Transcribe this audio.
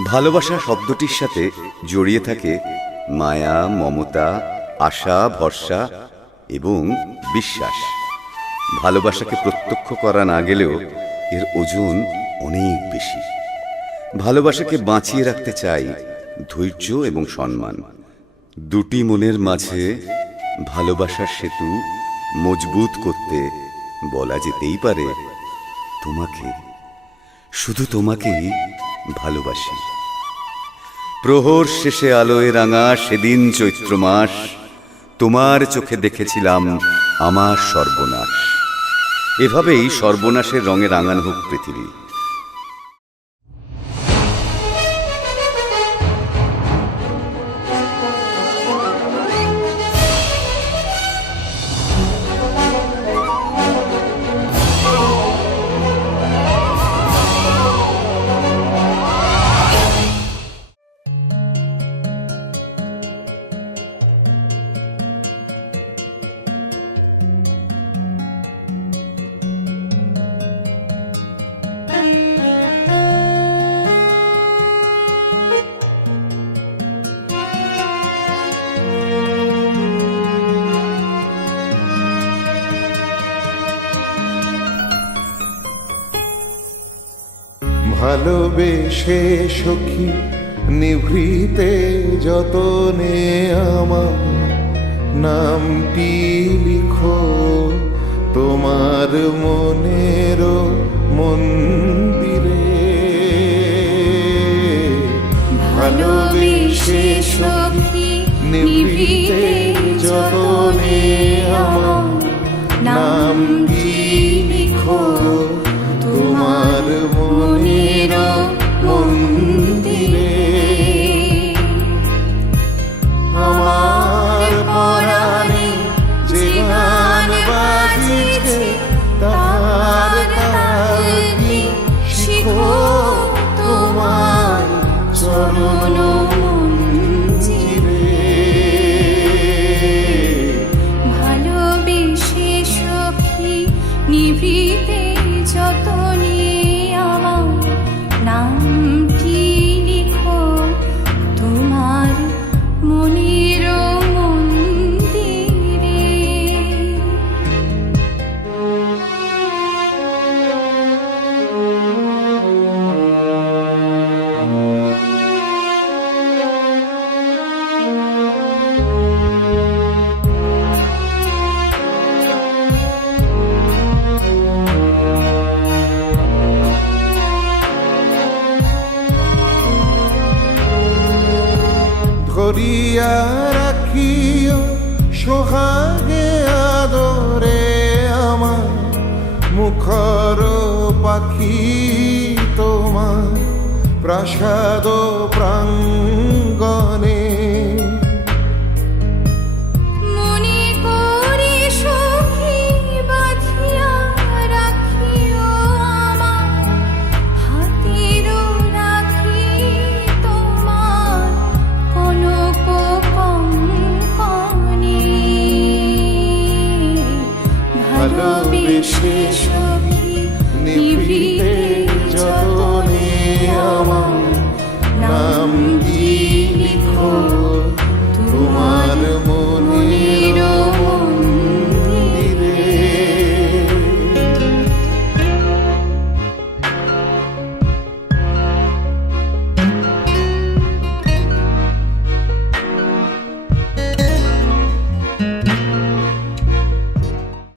ভালোবাসা শব্দটির সাথে জড়িয়ে থাকে মায়া, মমতা, আশা, ভরসা এবং বিশ্বাস। ভালোবাসাকে প্রত্যক্ষ করা না গেলেও এর ওজন অনেক বেশি। ভালোবাসাকে বাঁচিয়ে রাখতে চাই ধৈর্য এবং সম্মান। দুটি মনের মাঝে ভালোবাসার সেতু মজবুত করতে বলা যেতেই পারে, তোমাকে, শুধু তোমাকেই ভালোবাসি। প্রহর শেষে আলোয় রাঙা সেদিন চৈত্র মাস, তোমার চোখে দেখেছিলাম আমার সর্বনাশ। এভাবেই সর্বনাশের রঙে রাঙানো হোক পৃথিবী। ভালোবেসে সখী নিভৃতে যতনে আমার নামটি লিখো তোমার মনের মন্দিরে। ভালোবেসে সখী নিভৃতে যতনে আমার নামটি লিখো তোমার মনের মন্দিরে। আমার পরাণে যে গান বাজিছে তার তালটি শিখো তোমার চরণ মঞ্জিরে। ভালোবেসে সখী নিভৃতে যতনে আমার নামটি লিখো তোমার মনের মন্দিরে। ধরিয়া রাখিও সোহাগে আদরে আমার মুখর পাখি তোমার প্রাসাদ প্রাঙ্গণে। মনে করে সখী বাঁধিয়া রাখিও আমার হাতের রাখি তোমার কনক কঙ্কণে। ভালোবেসে